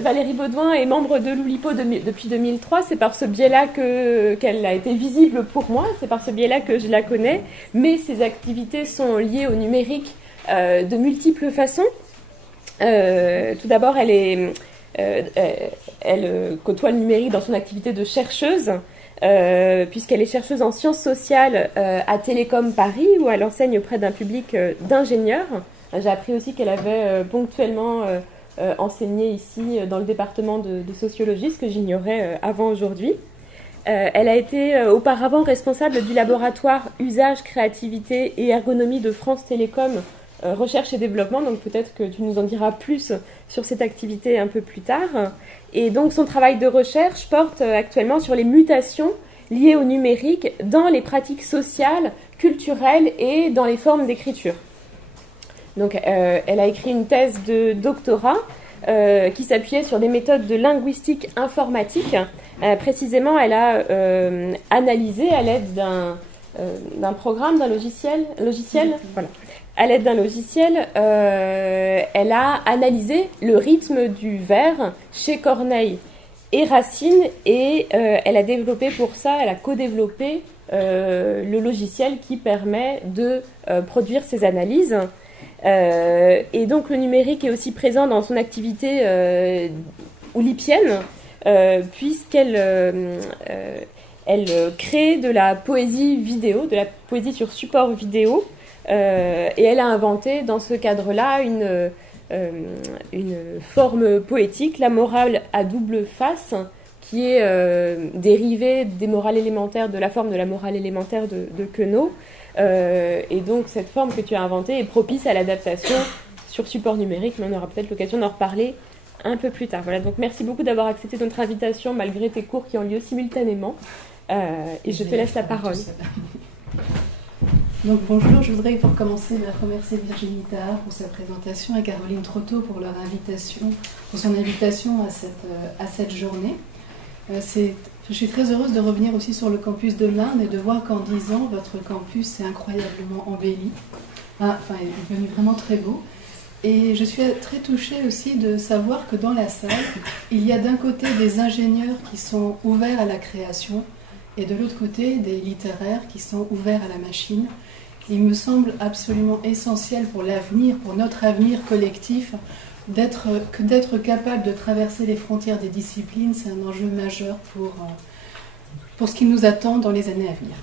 Valérie Baudouin est membre de l'Oulipo depuis 2003. C'est par ce biais-là qu'elle a été visible pour moi. C'est par ce biais-là que je la connais. Mais ses activités sont liées au numérique de multiples façons. Tout d'abord, elle côtoie le numérique dans son activité de chercheuse, puisqu'elle est chercheuse en sciences sociales à Télécom Paris, où elle enseigne auprès d'un public d'ingénieurs. J'ai appris aussi qu'elle avait ponctuellement enseigné ici dans le département de sociologie, ce que j'ignorais avant aujourd'hui. Elle a été auparavant responsable du laboratoire Usage, Créativité et Ergonomie de France Télécom, Recherche et Développement, donc peut-être que tu nous en diras plus sur cette activité un peu plus tard. Et donc son travail de recherche porte actuellement sur les mutations liées au numérique dans les pratiques sociales, culturelles et dans les formes d'écriture. Donc, elle a écrit une thèse de doctorat qui s'appuyait sur des méthodes de linguistique informatique. Précisément, elle a analysé à l'aide d'un programme, d'un logiciel, voilà. À l'aide d'un logiciel, elle a analysé le rythme du vers chez Corneille et Racine, et elle a développé pour ça, elle a co-développé le logiciel qui permet de produire ces analyses. Et donc le numérique est aussi présent dans son activité oulipienne, puisqu'elle crée de la poésie vidéo, de la poésie sur support vidéo, et elle a inventé dans ce cadre-là une forme poétique, la morale à double face, qui est dérivée des morales élémentaires, de la forme de la morale élémentaire de Queneau. Et donc cette forme que tu as inventée est propice à l'adaptation sur support numérique, mais on aura peut-être l'occasion d'en reparler un peu plus tard. Voilà, donc merci beaucoup d'avoir accepté notre invitation malgré tes cours qui ont lieu simultanément, et je te laisse la parole. Donc bonjour, je voudrais pour commencer remercier Virginie Tahar pour sa présentation et Caroline Trotteau pour leur invitation, pour son invitation à cette journée. Je suis très heureuse de revenir aussi sur le campus de Marne et de voir qu'en 10 ans, votre campus s'est incroyablement embelli. Enfin, il est devenu vraiment très beau. Et je suis très touchée aussi de savoir que dans la salle, il y a d'un côté des ingénieurs qui sont ouverts à la création et de l'autre côté des littéraires qui sont ouverts à la machine. Il me semble absolument essentiel pour l'avenir, pour notre avenir collectif, d'être capable de traverser les frontières des disciplines. C'est un enjeu majeur pour ce qui nous attend dans les années à venir.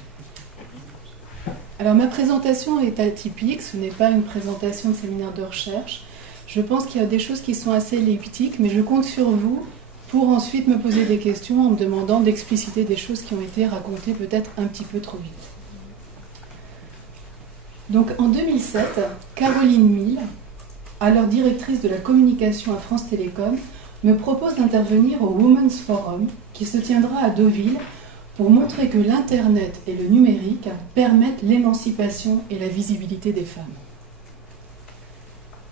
Alors ma présentation est atypique, ce n'est pas une présentation de séminaire de recherche. Je pense qu'il y a des choses qui sont assez elliptiques, mais je compte sur vous pour ensuite me poser des questions en me demandant d'expliciter des choses qui ont été racontées peut-être un petit peu trop vite. Donc en 2007, Caroline Mille, alors directrice de la communication à France Télécom, me propose d'intervenir au Women's Forum qui se tiendra à Deauville pour montrer que l'Internet et le numérique permettent l'émancipation et la visibilité des femmes.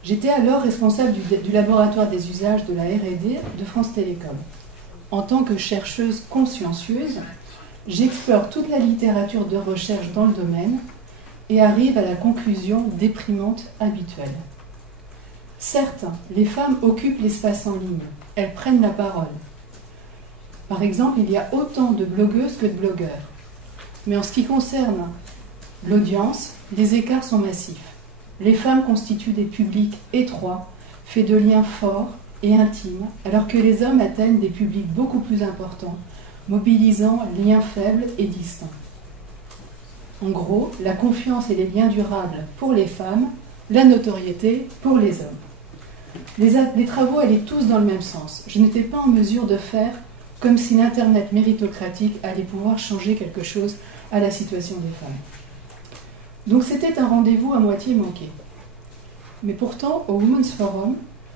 J'étais alors responsable du laboratoire des usages de la R&D de France Télécom. En tant que chercheuse consciencieuse, j'explore toute la littérature de recherche dans le domaine et arrive à la conclusion déprimante habituelle. Certes, les femmes occupent l'espace en ligne, elles prennent la parole. Par exemple, il y a autant de blogueuses que de blogueurs. Mais en ce qui concerne l'audience, les écarts sont massifs. Les femmes constituent des publics étroits, faits de liens forts et intimes, alors que les hommes atteignent des publics beaucoup plus importants, mobilisant liens faibles et distincts. En gros, la confiance et les liens durables pour les femmes, la notoriété pour les hommes. Les travaux allaient tous dans le même sens. Je n'étais pas en mesure de faire comme si l'Internet méritocratique allait pouvoir changer quelque chose à la situation des femmes. Donc c'était un rendez-vous à moitié manqué. Mais pourtant, au Women's Forum,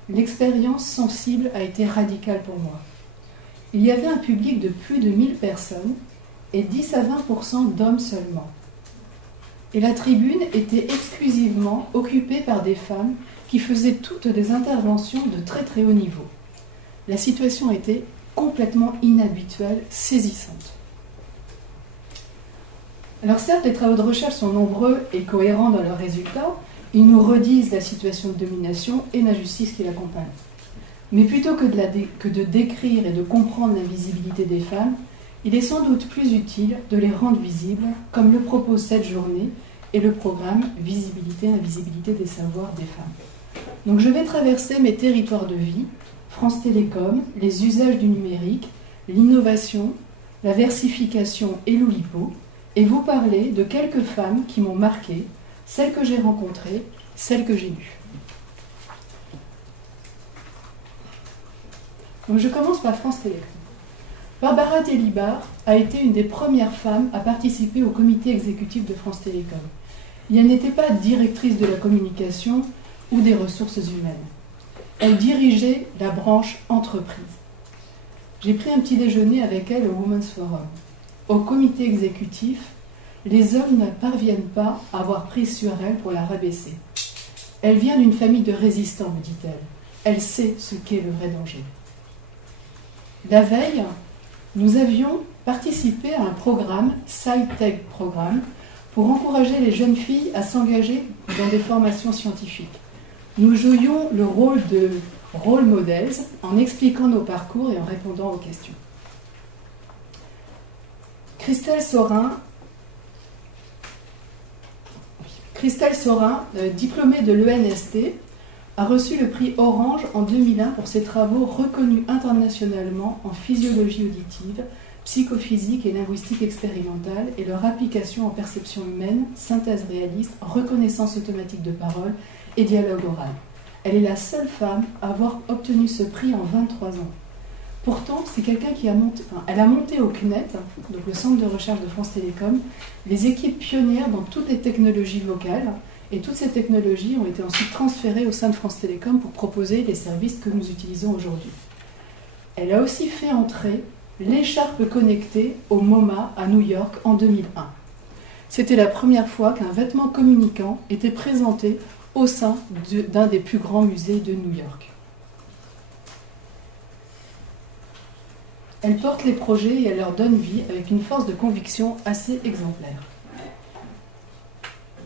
l'expérience sensible a été radicale pour moi. Il y avait un public de plus de 1000 personnes et 10 à 20% d'hommes seulement. Et la tribune était exclusivement occupée par des femmes qui faisaient toutes des interventions de très très haut niveau. La situation était complètement inhabituelle, saisissante. Alors certes, les travaux de recherche sont nombreux et cohérents dans leurs résultats. Ils nous redisent la situation de domination et l'injustice qui l'accompagne. Mais plutôt que de décrire et de comprendre l'invisibilité des femmes, il est sans doute plus utile de les rendre visibles, comme le propose cette journée et le programme Visibilité, Invisibilité des savoirs des femmes. Donc je vais traverser mes territoires de vie, France Télécom, les usages du numérique, l'innovation, la versification et l'Oulipo, et vous parler de quelques femmes qui m'ont marqué, celles que j'ai rencontrées, celles que j'ai lues. Donc je commence par France Télécom. Barbara Delibar a été une des premières femmes à participer au comité exécutif de France Télécom. Et elle n'était pas directrice de la communication ou des ressources humaines. Elle dirigeait la branche entreprise. J'ai pris un petit déjeuner avec elle au Women's Forum. Au comité exécutif, les hommes ne parviennent pas à avoir prise sur elle pour la rabaisser. Elle vient d'une famille de résistants, me dit-elle. Elle sait ce qu'est le vrai danger. La veille, nous avions participé à un programme, SciTech Programme, pour encourager les jeunes filles à s'engager dans des formations scientifiques. Nous jouions le rôle de role models en expliquant nos parcours et en répondant aux questions. Christelle Sorin, diplômée de l'ENST, a reçu le prix Orange en 2001 pour ses travaux reconnus internationalement en physiologie auditive, psychophysique et linguistique expérimentale et leur application en perception humaine, synthèse réaliste, reconnaissance automatique de parole et dialogue oral. Elle est la seule femme à avoir obtenu ce prix en 23 ans. Pourtant, c'est quelqu'un qui a monté, elle a monté au CNET, donc le centre de recherche de France Télécom, les équipes pionnières dans toutes les technologies vocales, et toutes ces technologies ont été ensuite transférées au sein de France Télécom pour proposer les services que nous utilisons aujourd'hui. Elle a aussi fait entrer l'écharpe connectée au MoMA à New York en 2001. C'était la première fois qu'un vêtement communicant était présenté au sein d'un des plus grands musées de New York. Elle porte les projets et elle leur donne vie avec une force de conviction assez exemplaire.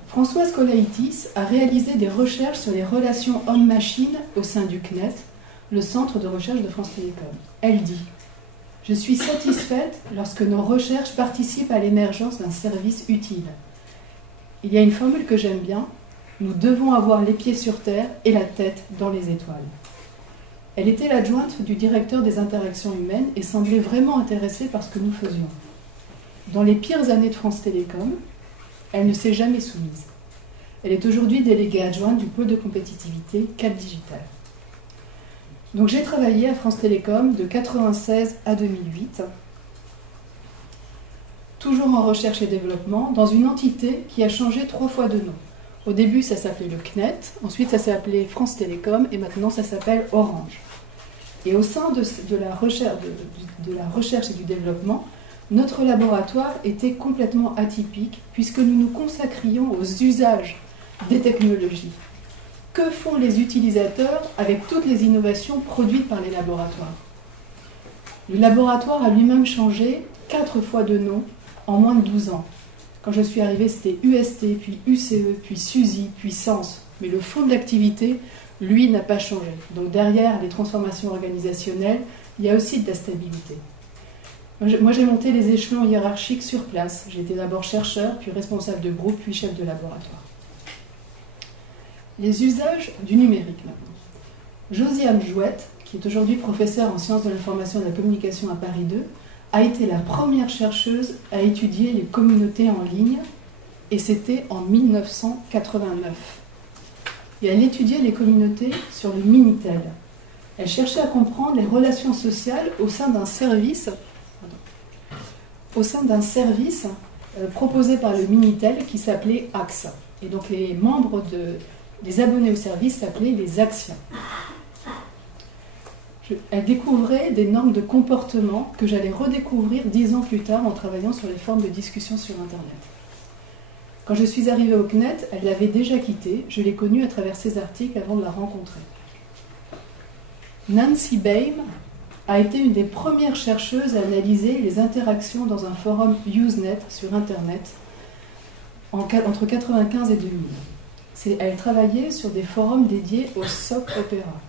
Françoise Colaitis a réalisé des recherches sur les relations homme-machine au sein du CNET, le centre de recherche de France Télécom. Elle dit « Je suis satisfaite lorsque nos recherches participent à l'émergence d'un service utile. Il y a une formule que j'aime bien, nous devons avoir les pieds sur terre et la tête dans les étoiles. » Elle était l'adjointe du directeur des interactions humaines et semblait vraiment intéressée par ce que nous faisions. Dans les pires années de France Télécom, elle ne s'est jamais soumise. Elle est aujourd'hui déléguée adjointe du pôle de compétitivité Cap Digital. Donc j'ai travaillé à France Télécom de 1996 à 2008, toujours en recherche et développement, dans une entité qui a changé 3 fois de nom. Au début, ça s'appelait le CNET, ensuite ça s'est appelé France Télécom, et maintenant ça s'appelle Orange. Et au sein de la recherche et du développement, notre laboratoire était complètement atypique, puisque nous nous consacrions aux usages des technologies. Que font les utilisateurs avec toutes les innovations produites par les laboratoires? Le laboratoire a lui-même changé 4 fois de nom en moins de 12 ans. Quand je suis arrivée, c'était UST, puis UCE, puis SUSI, puis SENS. Mais le fond de l'activité, lui, n'a pas changé. Donc derrière les transformations organisationnelles, il y a aussi de la stabilité. Moi, j'ai monté les échelons hiérarchiques sur place. J'étais d'abord chercheur, puis responsable de groupe, puis chef de laboratoire. Les usages du numérique, maintenant. Josiane Jouette, qui est aujourd'hui professeure en sciences de l'information et de la communication à Paris 2, a été la première chercheuse à étudier les communautés en ligne, et c'était en 1989. Et elle étudiait les communautés sur le Minitel. Elle cherchait à comprendre les relations sociales au sein d'un service proposé par le Minitel qui s'appelait Axe. Et donc les membres les abonnés au service s'appelaient les Axiens. Elle découvrait des normes de comportement que j'allais redécouvrir 10 ans plus tard en travaillant sur les formes de discussion sur Internet. Quand je suis arrivée au CNET, elle l'avait déjà quitté. Je l'ai connue à travers ses articles avant de la rencontrer. Nancy Baim a été une des premières chercheuses à analyser les interactions dans un forum Usenet sur Internet entre 1995 et 2000. Elle travaillait sur des forums dédiés au soap opera.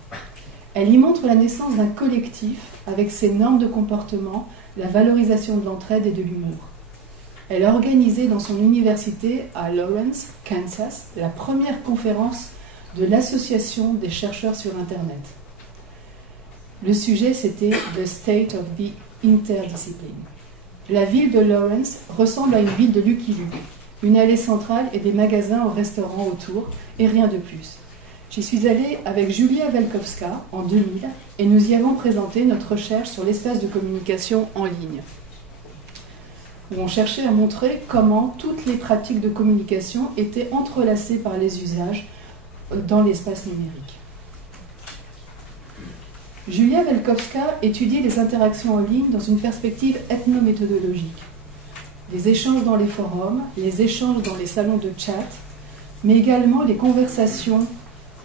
Elle y montre la naissance d'un collectif avec ses normes de comportement, la valorisation de l'entraide et de l'humour. Elle a organisé dans son université à Lawrence, Kansas, la première conférence de l'Association des chercheurs sur Internet. Le sujet, c'était The State of the Interdiscipline. La ville de Lawrence ressemble à une ville de Lucky Luke. Une allée centrale et des magasins au restaurant autour, et rien de plus. J'y suis allée avec Julia Velkovska en 2000 et nous y avons présenté notre recherche sur l'espace de communication en ligne, où on cherchait à montrer comment toutes les pratiques de communication étaient entrelacées par les usages dans l'espace numérique. Julia Velkovska étudie les interactions en ligne dans une perspective ethnométhodologique. Les échanges dans les forums, les échanges dans les salons de chat, mais également les conversations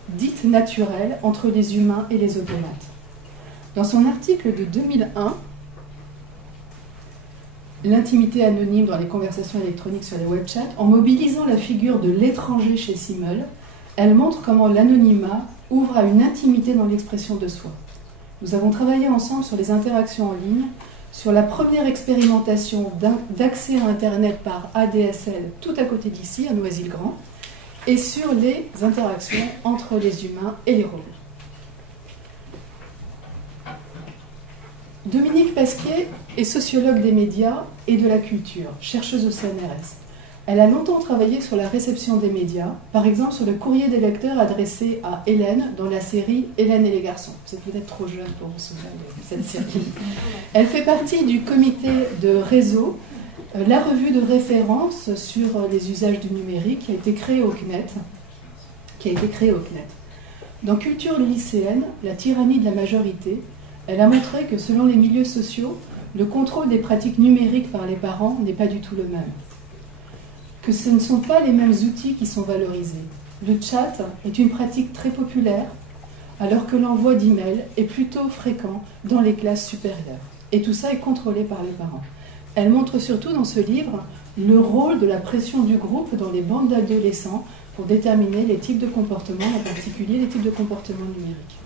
dites naturelles entre les humains et les automates. Dans son article de 2001, L'intimité anonyme dans les conversations électroniques sur les webchats, en mobilisant la figure de l'étranger chez Simmel, elle montre comment l'anonymat ouvre à une intimité dans l'expression de soi. Nous avons travaillé ensemble sur les interactions en ligne, sur la première expérimentation d'accès à Internet par ADSL tout à côté d'ici, à Noisy-le-Grand, et sur les interactions entre les humains et les robots. Dominique Pasquier est sociologue des médias et de la culture, chercheuse au CNRS. Elle a longtemps travaillé sur la réception des médias, par exemple sur le courrier des lecteurs adressé à Hélène dans la série Hélène et les garçons. Vous êtes peut-être trop jeune pour vous souvenir de cette série. Elle fait partie du comité de réseau, la revue de référence sur les usages du numérique qui a été créée au CNET. Dans Culture lycéenne, la tyrannie de la majorité, elle a montré que selon les milieux sociaux, le contrôle des pratiques numériques par les parents n'est pas du tout le même. Que ce ne sont pas les mêmes outils qui sont valorisés. Le chat est une pratique très populaire, alors que l'envoi d'emails est plutôt fréquent dans les classes supérieures. Et tout ça est contrôlé par les parents. Elle montre surtout dans ce livre le rôle de la pression du groupe dans les bandes d'adolescents pour déterminer les types de comportements, en particulier les types de comportements numériques.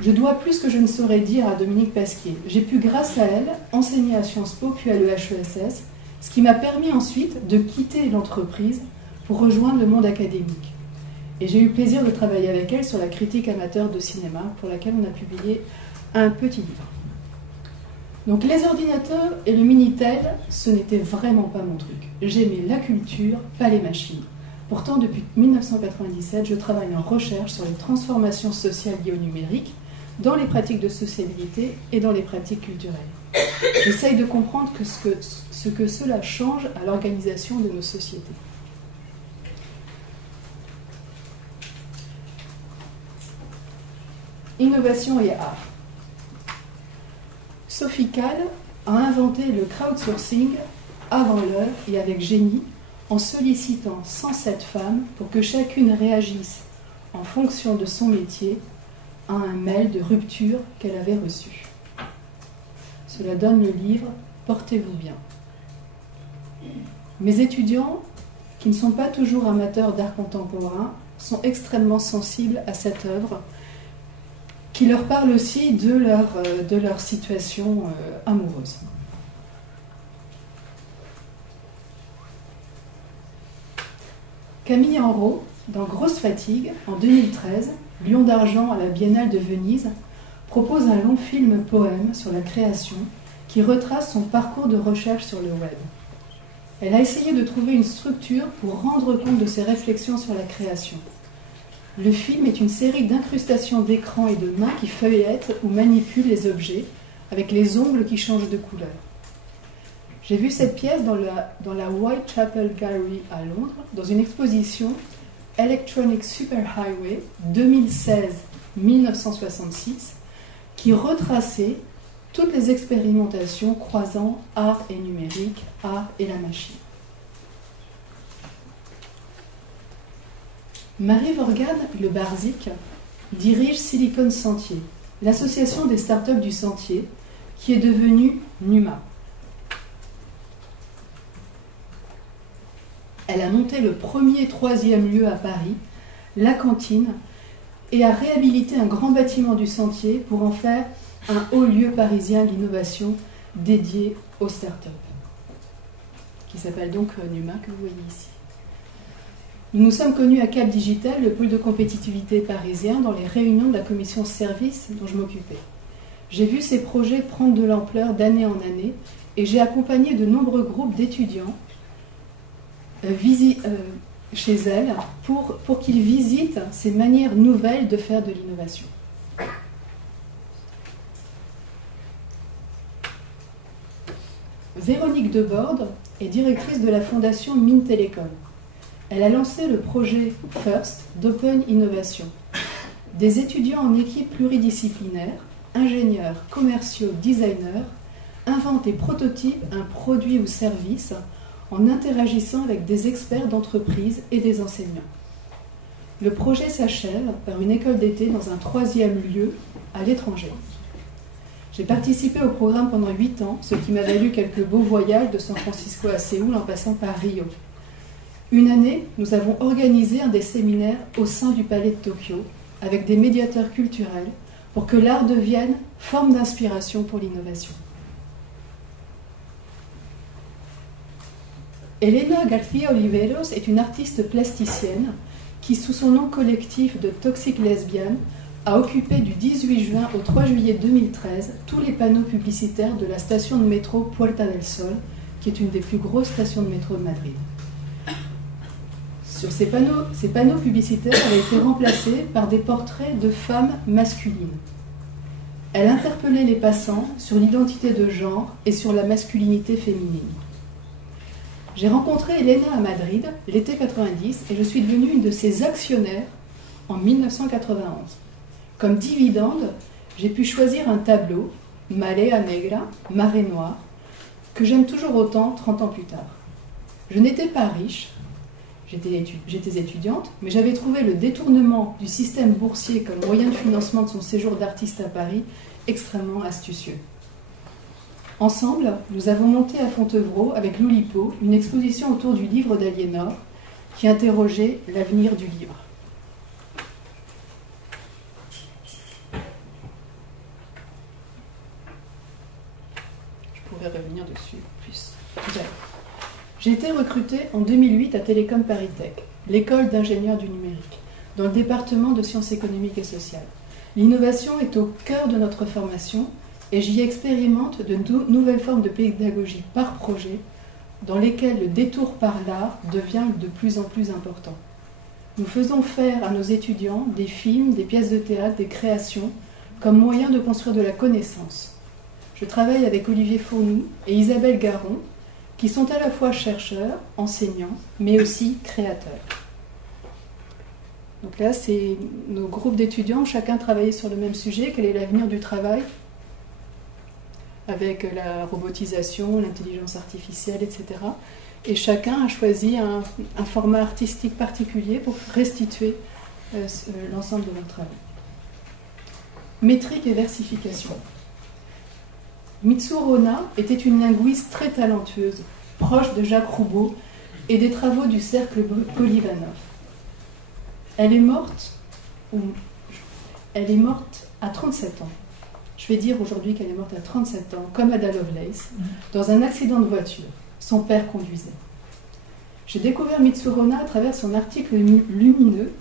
Je dois plus que je ne saurais dire à Dominique Pasquier. J'ai pu, grâce à elle, enseigner à Sciences Po puis à l'EHESS, ce qui m'a permis ensuite de quitter l'entreprise pour rejoindre le monde académique. Et j'ai eu le plaisir de travailler avec elle sur la critique amateur de cinéma, pour laquelle on a publié un petit livre. Donc les ordinateurs et le Minitel, ce n'était vraiment pas mon truc. J'aimais la culture, pas les machines. Pourtant, depuis 1997, je travaille en recherche sur les transformations sociales liées au numérique, dans les pratiques de sociabilité et dans les pratiques culturelles. J'essaye de comprendre ce que cela change à l'organisation de nos sociétés. Innovation et art. Sophie Calle a inventé le crowdsourcing avant l'heure et avec génie, en sollicitant 107 femmes pour que chacune réagisse en fonction de son métier à un mail de rupture qu'elle avait reçu. Cela donne le livre « Portez-vous bien ». Mes étudiants, qui ne sont pas toujours amateurs d'art contemporain, sont extrêmement sensibles à cette œuvre, qui leur parle aussi de leur situation amoureuse. Camille Enrault, dans Grosse Fatigue, en 2013, Lion d'argent à la Biennale de Venise, propose un long film poème sur la création qui retrace son parcours de recherche sur le web. Elle a essayé de trouver une structure pour rendre compte de ses réflexions sur la création. Le film est une série d'incrustations d'écran et de mains qui feuillettent ou manipulent les objets, avec les ongles qui changent de couleur. J'ai vu cette pièce dans la Whitechapel Gallery à Londres, dans une exposition Electronic Superhighway 2016-1966, qui retraçait toutes les expérimentations croisant art et numérique, art et la machine. Marie Vorgan Le Barzik dirige Silicon Sentier, l'association des startups du Sentier, qui est devenue NUMA. Elle a monté le premier 3e lieu à Paris, la cantine, et a réhabilité un grand bâtiment du Sentier pour en faire un haut lieu parisien de l'innovation dédié aux startups, qui s'appelle donc Numa, que vous voyez ici. Nous nous sommes connus à Cap Digital, le pôle de compétitivité parisien, dans les réunions de la commission service dont je m'occupais. J'ai vu ces projets prendre de l'ampleur d'année en année et j'ai accompagné de nombreux groupes d'étudiants chez elles pour qu'ils visitent ces manières nouvelles de faire de l'innovation. Véronique Deborde est directrice de la fondation Mines Télécom. Elle a lancé le projet FIRST d'Open Innovation. Des étudiants en équipe pluridisciplinaire, ingénieurs, commerciaux, designers, inventent et prototypent un produit ou service en interagissant avec des experts d'entreprise et des enseignants. Le projet s'achève par une école d'été dans un 3e lieu à l'étranger. J'ai participé au programme pendant 8 ans, ce qui m'a valu quelques beaux voyages de San Francisco à Séoul en passant par Rio. Une année, nous avons organisé un des séminaires au sein du Palais de Tokyo avec des médiateurs culturels pour que l'art devienne forme d'inspiration pour l'innovation. Elena García Oliveros est une artiste plasticienne qui, sous son nom collectif de Toxic Lesbian, a occupé du 18 juin au 3 juillet 2013 tous les panneaux publicitaires de la station de métro Puerta del Sol, qui est une des plus grosses stations de métro de Madrid. Sur ces panneaux publicitaires avaient été remplacés par des portraits de femmes masculines. Elle interpellait les passants sur l'identité de genre et sur la masculinité féminine. J'ai rencontré Elena à Madrid l'été 90 et je suis devenue une de ses actionnaires en 1991. Comme dividende, j'ai pu choisir un tableau, Marea Negra, Marée Noire, que j'aime toujours autant 30 ans plus tard. Je n'étais pas riche, j'étais étudiante, mais j'avais trouvé le détournement du système boursier comme moyen de financement de son séjour d'artiste à Paris extrêmement astucieux. Ensemble, nous avons monté à Fontevraud, avec l'Oulipo, une exposition autour du livre d'Aliénor qui interrogeait l'avenir du livre. Je pourrais revenir dessus plus. J'ai été recrutée en 2008 à Télécom Paris Tech, l'école d'ingénieurs du numérique, dans le département de sciences économiques et sociales. L'innovation est au cœur de notre formation et j'y expérimente de nouvelles formes de pédagogie par projet dans lesquelles le détour par l'art devient de plus en plus important. Nous faisons faire à nos étudiants des films, des pièces de théâtre, des créations comme moyen de construire de la connaissance. Je travaille avec Olivier Fournou et Isabelle Garon qui sont à la fois chercheurs, enseignants, mais aussi créateurs. Donc là, c'est nos groupes d'étudiants, chacun travaillait sur le même sujet, quel est l'avenir du travail avec la robotisation, l'intelligence artificielle, etc. Et chacun a choisi un format artistique particulier pour restituer l'ensemble de notre travail. Métrique et versification. Mitsu Rona était une linguiste très talentueuse, proche de Jacques Roubaud et des travaux du cercle Polivanov. Elle est morte à 37 ans. Je vais dire aujourd'hui qu'elle est morte à 37 ans, comme Ada Lovelace, dans un accident de voiture. Son père conduisait. J'ai découvert Mitsu Rona à travers son article lumineux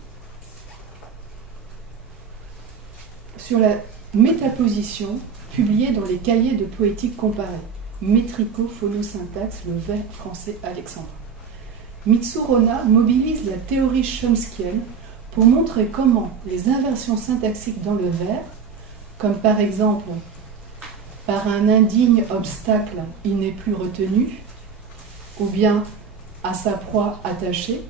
sur la métaposition publié dans les cahiers de poétique comparée, métrico-phonosyntaxe, le vers français alexandrin. Mitsu Rona mobilise la théorie chomskienne pour montrer comment les inversions syntaxiques dans le vers, comme par exemple « par un indigne obstacle, il n'est plus retenu » ou bien « à sa proie attachée »,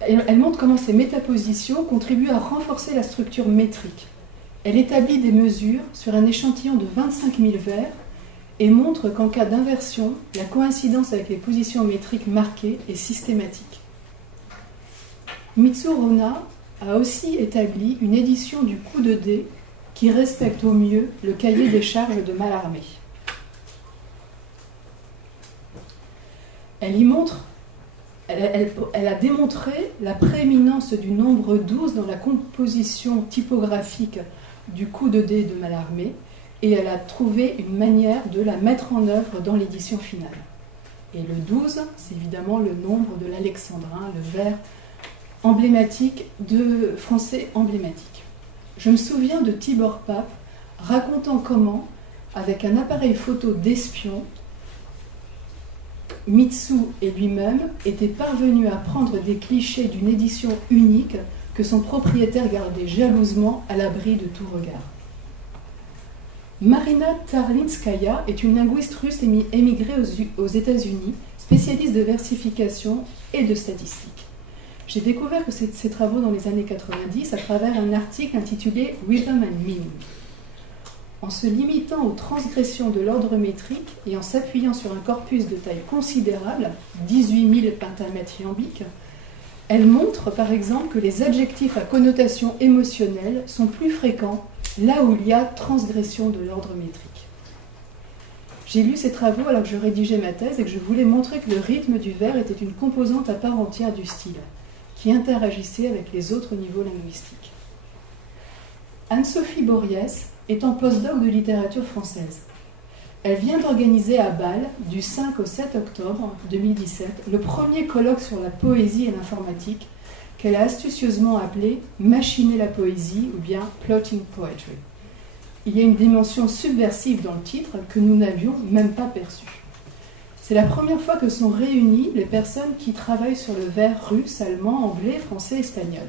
elle montre comment ces métapositions contribuent à renforcer la structure métrique. Elle établit des mesures sur un échantillon de 25 000 vers et montre qu'en cas d'inversion, la coïncidence avec les positions métriques marquées est systématique. Mitsu Rona a aussi établi une édition du coup de dé qui respecte au mieux le cahier des charges de Mallarmé. Elle y montre Elle a démontré la prééminence du nombre 12 dans la composition typographique du coup de dé de Mallarmé, et elle a trouvé une manière de la mettre en œuvre dans l'édition finale. Et le 12, c'est évidemment le nombre de l'alexandrin, le vers emblématique français emblématique. Je me souviens de Tibor Pape racontant comment, avec un appareil photo d'espion, Mitsu et lui-même étaient parvenus à prendre des clichés d'une édition unique que son propriétaire gardait jalousement à l'abri de tout regard. Marina Tarlinskaya est une linguiste russe émigrée aux États-Unis, spécialiste de versification et de statistique. J'ai découvert ses travaux dans les années 90 à travers un article intitulé Rhythm and Meaning. En se limitant aux transgressions de l'ordre métrique et en s'appuyant sur un corpus de taille considérable, 18 000 pentamètres iambiques, elle montre par exemple que les adjectifs à connotation émotionnelle sont plus fréquents là où il y a transgression de l'ordre métrique. J'ai lu ces travaux alors que je rédigeais ma thèse et que je voulais montrer que le rythme du vers était une composante à part entière du style, qui interagissait avec les autres niveaux linguistiques. Anne-Sophie Borries est en postdoc de littérature française. Elle vient d'organiser à Bâle, du 5 au 7 octobre 2017, le premier colloque sur la poésie et l'informatique, qu'elle a astucieusement appelé « Machiner la poésie » ou bien « Plotting Poetry ». Il y a une dimension subversive dans le titre que nous n'avions même pas perçue. C'est la première fois que sont réunies les personnes qui travaillent sur le vers russe, allemand, anglais, français, espagnol.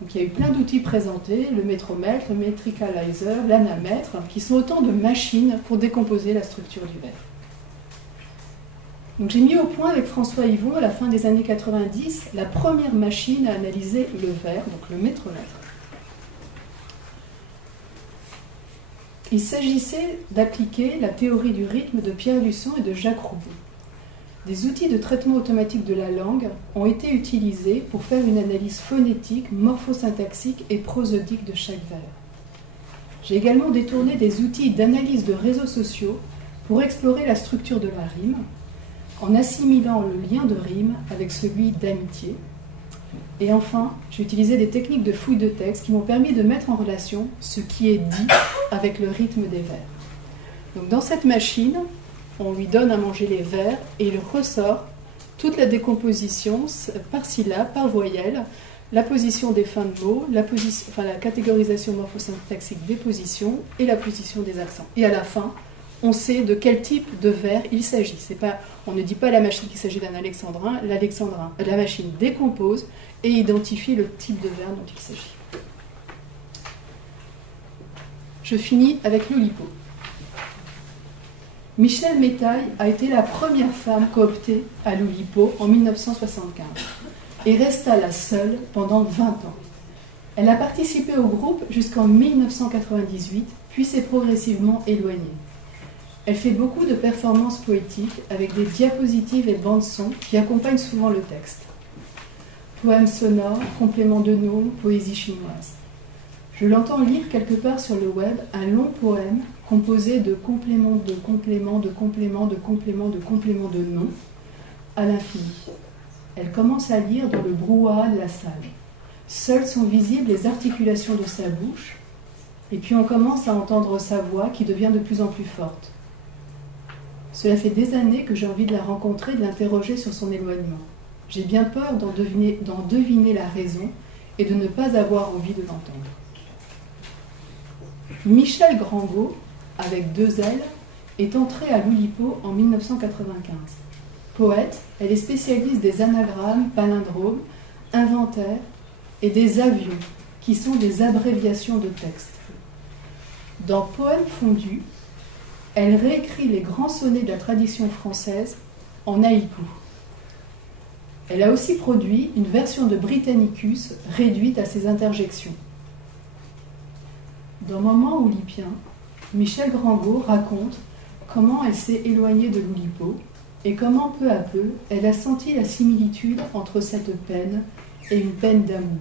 Donc il y a eu plein d'outils présentés, le métromètre, le metricalizer, l'anamètre, qui sont autant de machines pour décomposer la structure du vers. Donc j'ai mis au point avec François Yvon, à la fin des années 90, la première machine à analyser le vers, donc le métromètre. Il s'agissait d'appliquer la théorie du rythme de Pierre Luçon et de Jacques Roubaud. Des outils de traitement automatique de la langue ont été utilisés pour faire une analyse phonétique, morphosyntaxique et prosodique de chaque vers. J'ai également détourné des outils d'analyse de réseaux sociaux pour explorer la structure de la rime, en assimilant le lien de rime avec celui d'amitié. Et enfin, j'ai utilisé des techniques de fouille de texte qui m'ont permis de mettre en relation ce qui est dit avec le rythme des vers. Donc dans cette machine, on lui donne à manger les vers et il ressort toute la décomposition par syllabe, par voyelle, la position des fins de mots, la catégorisation morphosyntaxique des positions et la position des accents. Et à la fin, on sait de quel type de vers il s'agit. On ne dit pas à la machine qu'il s'agit d'un alexandrin, la machine décompose et identifie le type de vers dont il s'agit. Je finis avec l'Oulipo. Michèle Métaille a été la première femme cooptée à l'Oulipo en 1975 et resta la seule pendant 20 ans. Elle a participé au groupe jusqu'en 1998, puis s'est progressivement éloignée. Elle fait beaucoup de performances poétiques avec des diapositives et bandes-son qui accompagnent souvent le texte. Poèmes sonores, compléments de noms, poésie chinoise. Je l'entends lire quelque part sur le web un long poème composé de compléments, de compléments, de compléments, de compléments, de compléments de noms à l'infini. Elle commence à lire dans le brouhaha de la salle. Seules sont visibles les articulations de sa bouche, et puis on commence à entendre sa voix qui devient de plus en plus forte. Cela fait des années que j'ai envie de la rencontrer, de l'interroger sur son éloignement. J'ai bien peur d'en deviner la raison et de ne pas avoir envie de l'entendre. Michèle Grangot, avec 2 L, est entrée à l'Oulipo en 1995. Poète, elle est spécialiste des anagrammes, palindromes, inventaires et des avions, qui sont des abréviations de textes. Dans Poèmes fondus, elle réécrit les grands sonnets de la tradition française en haïku. Elle a aussi produit une version de Britannicus réduite à ses interjections. Dans Moment oulipien, Michèle Grangot raconte comment elle s'est éloignée de l'Oulipo et comment peu à peu elle a senti la similitude entre cette peine et une peine d'amour,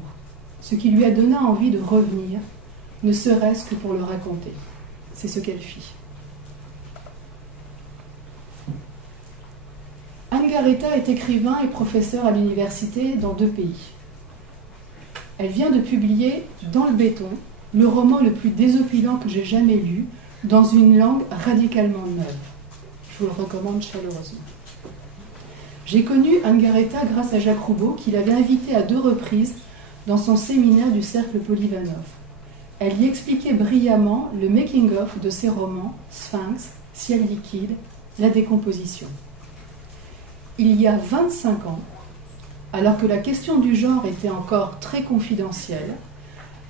ce qui lui a donné envie de revenir, ne serait-ce que pour le raconter. C'est ce qu'elle fit. Anne Garreta est écrivain et professeur à l'université dans 2 pays. Elle vient de publier Dans le béton, le roman le plus désopilant que j'ai jamais lu, dans une langue radicalement neuve. Je vous le recommande chaleureusement. J'ai connu Anne Garreta grâce à Jacques Roubaud, qui l'avait invitée à 2 reprises dans son séminaire du Cercle Polyvanov. Elle y expliquait brillamment le making-of de ses romans Sphinx, Ciel liquide, La décomposition. Il y a 25 ans, alors que la question du genre était encore très confidentielle,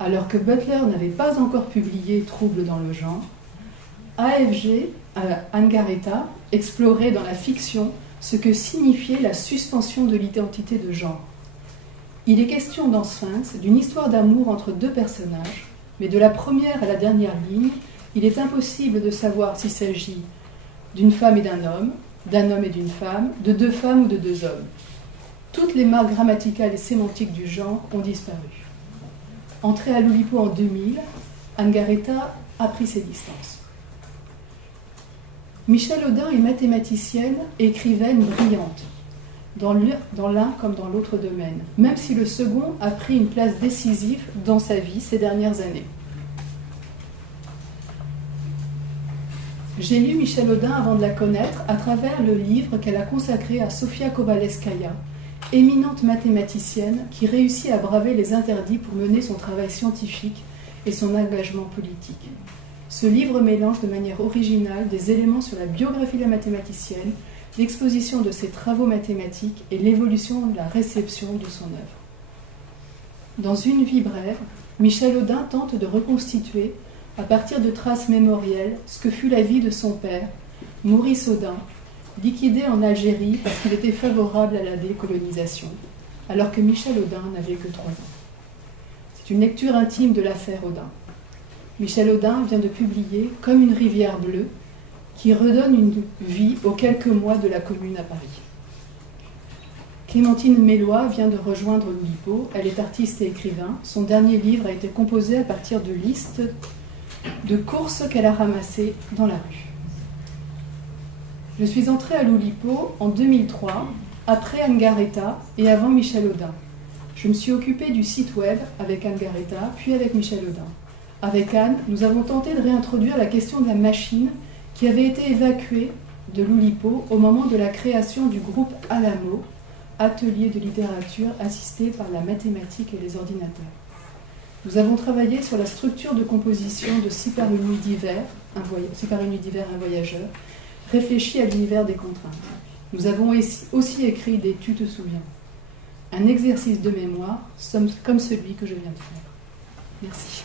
alors que Butler n'avait pas encore publié Troubles dans le genre, AFG, Anne Garreta, explorait dans la fiction ce que signifiait la suspension de l'identité de genre. Il est question dans Sphinx d'une histoire d'amour entre 2 personnages, mais de la première à la dernière ligne, il est impossible de savoir s'il s'agit d'une femme et d'un homme et d'une femme, de 2 femmes ou de 2 hommes. Toutes les marques grammaticales et sémantiques du genre ont disparu. Entrée à l'Oulipo en 2000, Anne Garreta a pris ses distances. Michèle Audin est mathématicienne et écrivaine brillante, dans l'un comme dans l'autre domaine, même si le second a pris une place décisive dans sa vie ces dernières années. J'ai lu Michèle Audin avant de la connaître à travers le livre qu'elle a consacré à Sofia Kovalevskaya, éminente mathématicienne qui réussit à braver les interdits pour mener son travail scientifique et son engagement politique. Ce livre mélange de manière originale des éléments sur la biographie de la mathématicienne, l'exposition de ses travaux mathématiques et l'évolution de la réception de son œuvre. Dans Une vie brève, Michèle Audin tente de reconstituer, à partir de traces mémorielles, ce que fut la vie de son père, Maurice Audin, liquidé en Algérie parce qu'il était favorable à la décolonisation, alors que Michèle Audin n'avait que 3 ans. C'est une lecture intime de l'affaire Audin. Michèle Audin vient de publier Comme une rivière bleue, qui redonne une vie aux quelques mois de la Commune à Paris. Clémentine Mélois vient de rejoindre l'Oulipo. Elle est artiste et écrivain. Son dernier livre a été composé à partir de listes de courses qu'elle a ramassées dans la rue. Je suis entrée à l'Oulipo en 2003, après Anne Garreta et avant Michèle Audin. Je me suis occupée du site web avec Anne Garreta, puis avec Michèle Audin. Avec Anne, nous avons tenté de réintroduire la question de la machine qui avait été évacuée de l'Oulipo au moment de la création du groupe Alamo, atelier de littérature assisté par la mathématique et les ordinateurs. Nous avons travaillé sur la structure de composition de 6 par une nuit d'hiver, un voyageur, réfléchi à l'univers des contraintes. Nous avons aussi écrit des Tu te souviens, un exercice de mémoire comme celui que je viens de faire. Merci.